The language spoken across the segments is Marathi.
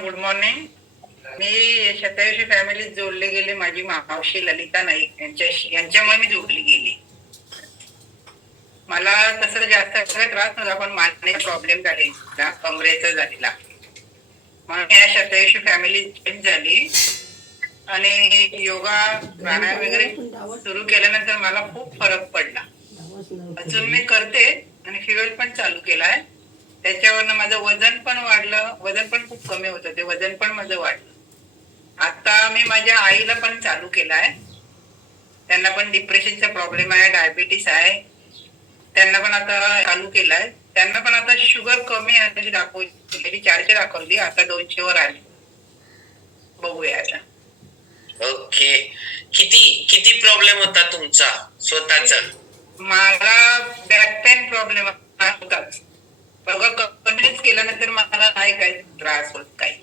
गुड मॉर्निंग मी शतायुषी फॅमिलीत जोडले गेले. माझी मावशी ललिता नाईक. यांच्याशी यांच्यामुळे मी जोडली गेली. मला तसं जास्त त्रास नव्हता पण मानण्याचा प्रॉब्लेम झाले कमरेचा झालेला. म्हणून या शतायुषी फॅमिली जॉईन झाली. आणि योगा प्राणायाम वगैरे सुरू केल्यानंतर मला खूप फरक पडला. अजून मी करते आणि फ्युएल पण चालू केलाय. त्याच्यावरनं माझं वजन पण वाढलं वजन पण खूप कमी होतं ते वजन पण माझं वाढलं. आता मी माझ्या आईला पण चालू केलाय. त्यांना पण डिप्रेशनचा प्रॉब्लेम आहे डायबिटीस आहे. त्यांना पण आता चालू केलाय. त्यांना पण आता शुगर कमी आहे तशी दाखवली. चारशे दाखवली आता दोनशे वर आली. बघूया आता. ओके. किती किती प्रॉब्लेम होता तुमचा? स्वतःचा? मला बॅक पेन प्रॉब्लेम होताच. बघा कंटिन्यूच केल्यानंतर मला नाही काय त्रास होत काही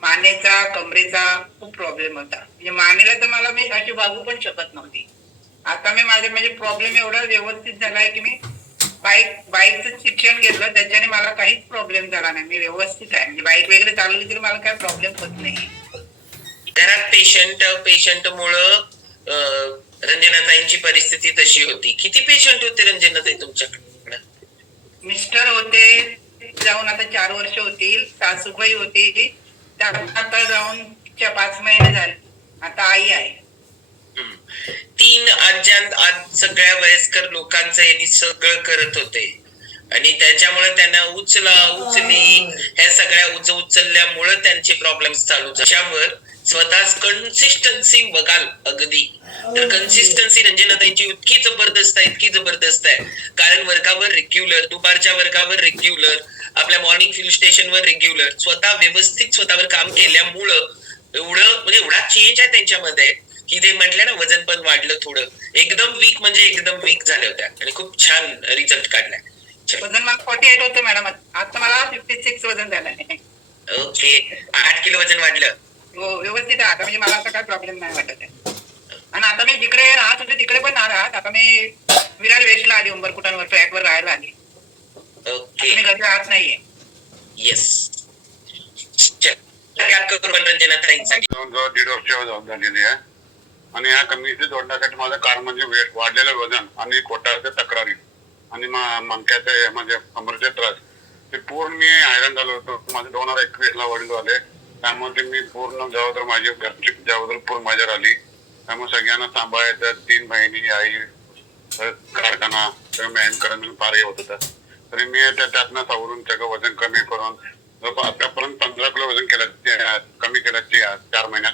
मानेचा कमरेचा खूप प्रॉब्लेम होता. म्हणजे मानेला तर मला मी अशी वागू पण शकत नव्हती. आता मी माझे म्हणजे प्रॉब्लेम एवढा व्यवस्थित झालाय की मी बाईक बाईकचं शिक्षण घेतलं त्याच्याने मला काहीच प्रॉब्लेम झाला नाही. मी व्यवस्थित आहे. म्हणजे बाईक वगैरे चालवली तरी मला काही प्रॉब्लेम होत नाही. घरात पेशंट पेशंट मुळे रंजनाताईंची परिस्थिती तशी होती. किती पेशंट होते रंजनाताई तुमच्याकडे? मिस्टर होते जाऊन आता चार वर्ष होतील सासूबाई होती त्या आता जाऊन च्या पाच महिने झाले. आता आई आहे. तीन आज्यां आज सगळ्या वयस्कर लोकांचं यांनी सगळं करत होते. आणि त्याच्यामुळे त्यांना उचला उचली ह्या सगळ्या उच उचलल्यामुळे त्यांचे प्रॉब्लेम्स चालू त्याच्यावर स्वतः कन्सिस्टन्सी बघाल अगदी. तर कन्सिस्टन्सी रंजनाताईंची इतकी जबरदस्त आहे इतकी जबरदस्त आहे. कारण वर्गावर रेग्युलर दुपारच्या वर्गावर रेग्युलर आपल्या मॉर्निंग फिल स्टेशनवर रेग्युलर स्वतः व्यवस्थित स्वतःवर काम केल्यामुळं एवढं म्हणजे एवढा चेंज आहे त्यांच्यामध्ये की ते म्हटले ना वजन पण वाढलं थोडं. एकदम वीक म्हणजे एकदम वीक झाल्या होत्या. आणि खूप छान रिझल्ट काढलाय वजन मला फोर्टी एट होतं मॅडम आता मला फिफ्टी सिक्स वजन झालंय. ओके आठ किलो वजन वाढलं. हो व्यवस्थित आहे. आता म्हणजे मला आता काय प्रॉब्लेम नाही वाटत आहे. आणि आता मी जिकडे राहत होते तिकडे पण नाही राहत. आता मी विरार वेस्टला आली उंबरकुटांवर फ्लॅटवर राहायला आली ओके. मी घरी राहत नाहीये. येस करू रंजनाताईंसाठी जवळजवळ दीड वर्ष जाऊन झालेली आहे आणि ह्या कमिटी जोडण्यासाठी माझं कारण म्हणजे वेट वाढलेलं वजन आणि पोटाच्या तक्रारी आणि मा- मणक्याचे म्हणजे कमरेचे त्रास ते पूर्ण मी हैराण झालो होतो. माझे दोन हजार एकवीस ला वडील आले. त्यामुळे ते मी पूर्ण जबाबदार माझी घरची जबाबदारी पूर्ण माझ्यावर आली. त्यामुळे सगळ्यांना सांभाळायचं तीन बहिणी आई कारखाना सगळं मॅनेज करणं फार हे होत तरी मी त्या- त्यातनं सावरून सगळं वजन कमी करून जवळपास आतापर्यंत पंधरा किलो वजन केलं ते- कमी केलं ते चार महिन्यात.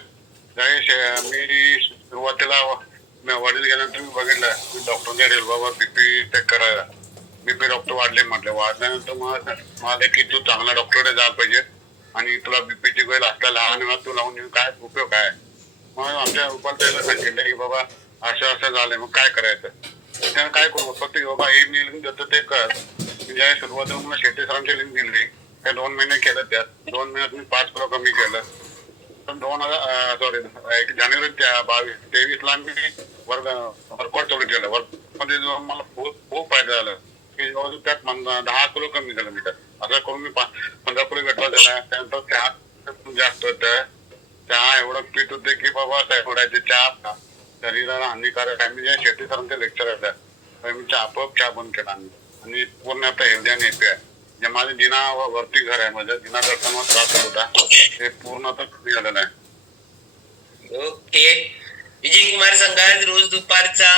त्या मी सुरुवातीला वडील गेल्यानंतर मी बघितलं मी डॉक्टरने गेलो बाबा बीपी चेक करायला बीपी डॉक्टर वाढले म्हटलं. वाढल्यानंतर मग मला की तू चांगला डॉक्टरकडे जायला पाहिजे. आणि तुला बीपीची गोळी असल्या लहान वेळात तू लावून येऊन काय उपयोग काय मग आमच्या उपाध्यायाला सांगितलं की बाबा असं असं झालंय मग काय करायचं? त्यानं काय करू फक्त बाबा हे मी लिहून देतो ते कर. म्हणजे ज्या सुरुवातीला मला शेट्टी सरांची लिंक दिली. त्या दोन महिने केलं त्यात. दोन महिन्यात मी पाच किलो कमी केलं. पण दोन हजार सॉरी एक जानेवारी त्या बावीस तेवीस ला मी वर्ग वर्कआउट चालू केलं. वर्कमध्ये मला खूप खूप फायदा झाला. की जवळजवळ त्यात दहा किलो कमी झालं मी त्यात. असं करून मी पंधरापुरी गटवा झाला त्यानंतर चहा जास्त होतं. चहा एवढं पीठ होते की बाबा टायफॉइडाचे चहा शरीराला हानिकारक आहे. मी जे शेट्टी सरांचे लेक्चर आहेत मी चहा आपोआप चहा बंद केला आणि पूर्ण आता हेल्दी आणि येते जे माझे जिना वरती घर आहे माझ्या जिना करताना त्रास होत होता. ते पूर्ण आता कमी झालेलं आहे. ओके. विजय कुमार सांगा रोज दुपारचा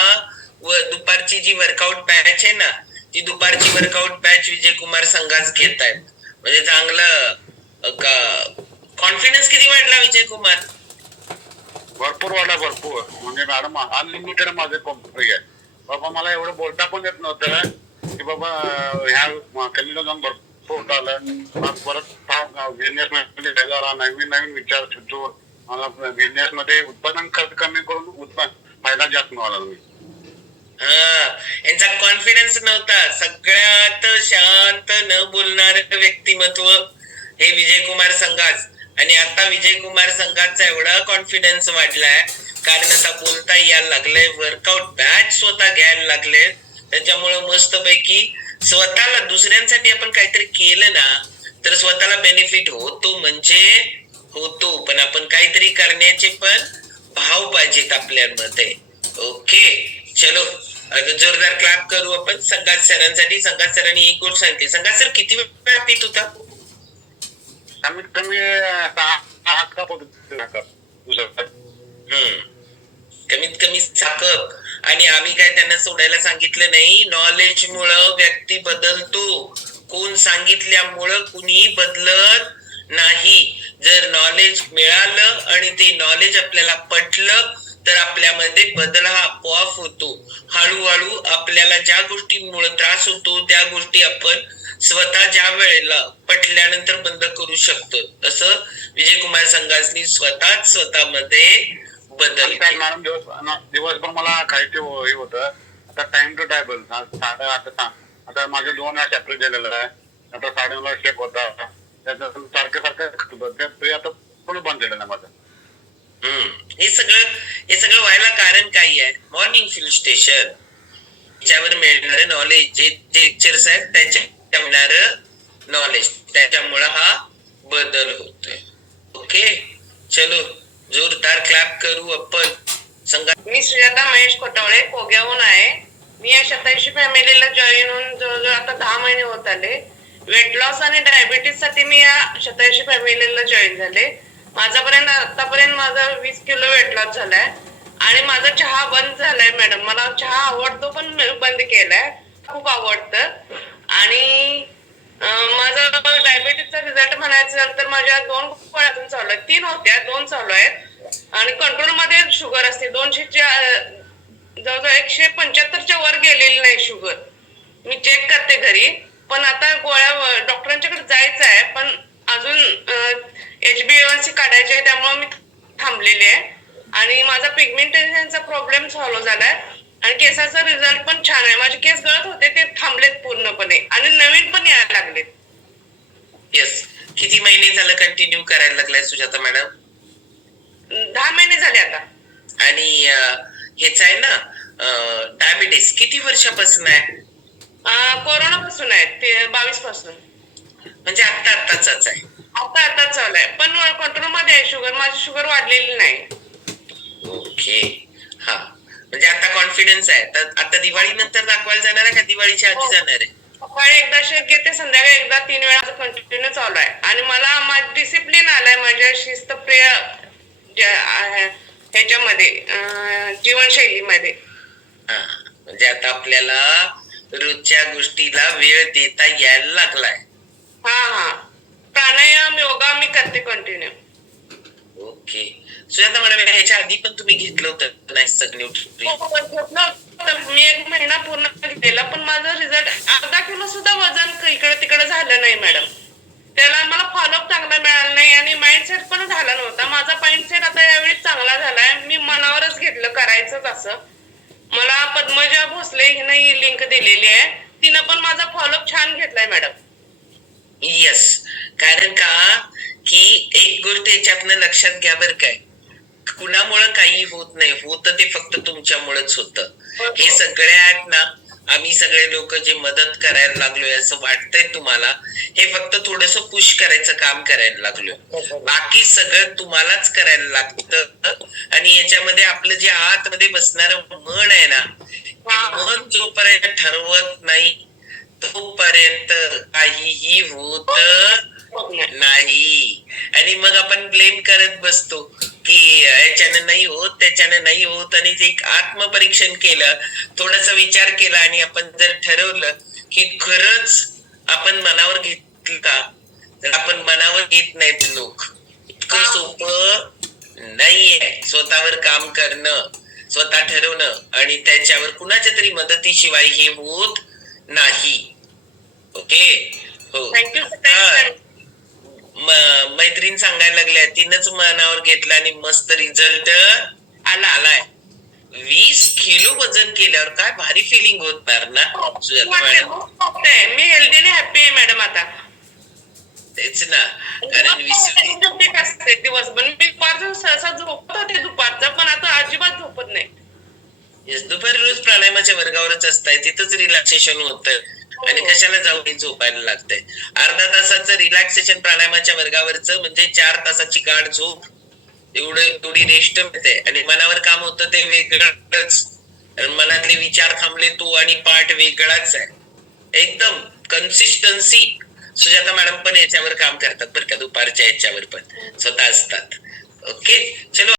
व दुपारची जी वर्कआउट बॅच आहे ना ती दुपारची वर्कआउट बॅच विजय कुमार संघाच घेत आहेत. म्हणजे चांगलं कॉन्फिडन्स किती वाढला विजय कुमार भरपूर वाढला भरपूर. म्हणजे मॅडम अनलिमिटेड माझे कॉम्प्युटर आहे बाबा मला एवढं बोलता पण येत नव्हतं की बाबा ह्या कलीला जाऊन भरपूर आलं. मग परत बिझनेस मध्ये नवीन नवीन विचार सुचवून मला बिझनेस मध्ये उत्पादन खर्च कमी करून उत्पादन फायदा जास्त मिळाला मी यांचा कॉन्फिडन्स नव्हता. सगळ्यात शांत न बोलणार व्यक्तिमत्व हे विजय कुमार संघाच आणि आता विजय कुमार संघाचा एवढा कॉन्फिडन्स वाढलाय. कारण आता बोलता यायला लागलंय. वर्कआउट बॅच स्वतः घ्यायला लागले. त्याच्यामुळे मस्त पैकी स्वतःला दुसऱ्यांसाठी आपण काहीतरी केलं ना तर स्वतःला बेनिफिट होतो म्हणजे होतो. पण आपण काहीतरी करण्याचे पण भाव पाहिजेत आपल्यामध्ये ओके चलो. जोरदार क्लॅप करू आपण. संघात सरांसाठी संघात सरांनी एक गोष्ट सांगितली. संघात सर किती वेळ पित होता कमीत कमी सहा सहा कप. कमीत कमी साकप आणि आम्ही काय त्यांना सोडायला सांगितलं नाही. नॉलेज मुळे व्यक्ती बदलतो. कोण सांगितल्यामुळं कुणी बदलत नाही. जर नॉलेज मिळालं आणि ते नॉलेज आपल्याला पटलं तर आपल्यामध्ये बदल हा आपोआप होतो हळूहळू आपल्याला ज्या गोष्टींमुळे त्रास होतो त्या गोष्टी आपण स्वतः ज्या वेळेला पटल्यानंतर बंद करू शकतो असं विजयकुमार संघासनी स्वतःच स्वतःमध्ये बदल मॅडम दिवस दिवसभर मला खायचे ते हे होतं आता टाइम टू टायबल साडे आता आता माझे दोन वेळा चॅप्टर गेलेलं आहे आता साडे नऊला शेप होता त्याचं सारखं सारखं ते आता पूर्ण बंद झालेलं आहे माझं हे सगळं हे सगळं व्हायला कारण काय आहे. मॉर्निंग फिल स्टेशन त्याच्यावर मिळणार नॉलेज जे लेक्चर्स आहेत त्याच्या मिळणार नॉलेज त्याच्यामुळं हा बदल होतोय. ओके चलो जोरदार क्लॅप करू आपण. संघा मी सुजाता महेश कोटवळे कोग्याहून आहे. मी या शताऐंशी फॅमिलीला जॉईन होऊन जवळजवळ आता दहा महिने होत आले. वेट लॉस आणि डायबिटीजसाठी मी या शताऐंशी फॅमिलीला जॉईन झाले. माझापर्यंत आतापर्यंत माझा वीस किलो वेट लॉस झालाय. आणि माझा चहा बंद झालाय मॅडम मला चहा आवडतो पण बंद केलाय. खूप आवडतं. आणि माझा डायबिटीसचा रिझल्ट म्हणायचं नंतर तर माझ्या दोन अजून चालू आहेत. तीन होत्या दोन चालू आहेत. आणि कंट्रोलमध्ये शुगर असते. दोनशेच्या जवळजवळ एकशे पंच्याहत्तरच्या वर गेलेली नाही शुगर मी चेक करते घरी. पण आता गोळ्या डॉक्टरांच्याकडे जायचं आहे. पण अजून एच बी सी काढायचे आहे त्यामुळे मी थांबलेले आहे. आणि माझा पिगमेंटेशनचा प्रॉब्लेम सॉल्व्ह झालाय. आणि केसाचा रिझल्ट पण छान आहे. माझे केस गळत होते ते थांबलेत पूर्णपणे. आणि नवीन पण यायला लागलेत. येस किती महिने झालं कंटिन्यू करायला लागलाय सुजाता मॅडम? दहा महिने झाले आता. आणि हेच आहे ना डायबिटीस किती वर्षापासून आहे? कोरोना पासून आहे. ते बावीसपासून म्हणजे आता आत्ताचाच आहे. आता आता चालू आहे पण कंट्रोलमध्ये आहे शुगर माझी शुगर वाढलेली नाही. ओके. हा. म्हणजे आता कॉन्फिडन्स आहे. तर आता दिवाळी नंतर दाखवायला जाणार आहे का? दिवाळीच्या आधी जाणार आहे? सकाळी एकदा शेक घेते संध्याकाळी एकदा तीन वेळा कंटिन्यू चालू आहे. आणि मला माझं डिसिप्लिन आलाय. माझ्या शिस्तप्रिय ह्याच्यामध्ये जीवनशैलीमध्ये. हा. म्हणजे आता आपल्याला रोजच्या गोष्टीला वेळ देता यायला लागलाय. हा हा. प्राणायाम योगा मी करते कंटिन्यू ओके सुजाता मॅडम ह्याच्या आधी पण तुम्ही घेतलं होतं नाही न्यूट्री मी एक महिना पूर्ण घेतलेला पण माझा रिझल्ट अर्धा किलो सुद्धा वजन इकडे तिकडे झालं नाही मॅडम त्याला मला फॉलोअप चांगला मिळाला नाही आणि माइंडसेट पण झाला नव्हता. माझा माइंडसेट आता यावेळी चांगला झालाय. मी मनावरच घेतलं करायचंच असं. मला पद्मजा भोसले हिनं ही लिंक दिलेली आहे. तिनं पण माझा फॉलोअप छान घेतलाय मॅडम येस कारण का? की एक गोष्ट याच्यातनं लक्षात घ्या बर काय. कुणामुळं काही होत नाही. होत ते फक्त तुमच्यामुळेच होत. हे सगळे आहेत ना आम्ही सगळे लोक जे मदत करायला लागलोय असं वाटतंय तुम्हाला हे फक्त थोडस पुश करायचं काम करायला लागलोय. बाकी सगळं तुम्हालाच करायला लागतं आणि याच्यामध्ये आपलं जे आतमध्ये बसणार मन आहे ना मन जोपर्यंत ठरवत नाही तोपर्यंत काहीही होत नाही. आणि मग आपण ब्लेम करत बसतो की याच्यानं नाही होत त्याच्यानं नाही होत. आणि ते एक आत्मपरीक्षण केलं थोडासा विचार केला आणि आपण जर ठरवलं की खरंच आपण मनावर घेतलं का तर आपण मनावर घेत नाहीत लोक. इतकं सोपं नाहीये स्वतःवर काम करणं स्वतः ठरवणं. आणि त्याच्यावर कुणाच्या तरी मदतीशिवाय हे होत नाही. ओके. हो. थँक्यू हा. मैत्रीण सांगायला लागल्या तिनंच मनावर घेतलं आणि मस्त रिझल्ट आला आलाय. वीस किलो वजन केल्यावर काय भारी फिलिंग होणार ना. मॅडम मी हेल्दी हॅपी आहे. मॅडम आता. तेच ना. कारण वीस असते दिवसभर. मी दुपारचं सहसा झोपत होते दुपारचं पण आता अजिबात झोपत नाही. दुपारी रोज प्राणायामाच्या वर्गावरच असताय. तिथंच रिलॅक्सेशन होत. आणि कशाला जाऊन झोपायला लागतंय? अर्धा तासाचं रिलॅक्सेशन प्राणायामाच्या वर्गावरचं म्हणजे चार तासाची गाढ झोप. एवढं एवढी रेस्ट मिळते. आणि मनावर काम होतं ते वेगळंच. मनातले विचार थांबले तू आणि पाठ वेगळाच आहे. एकदम कन्सिस्टन्सी सुजाता मॅडम पण याच्यावर काम करतात बरं का दुपारच्या याच्यावर पण. स्वतः असतात. ओके चलो.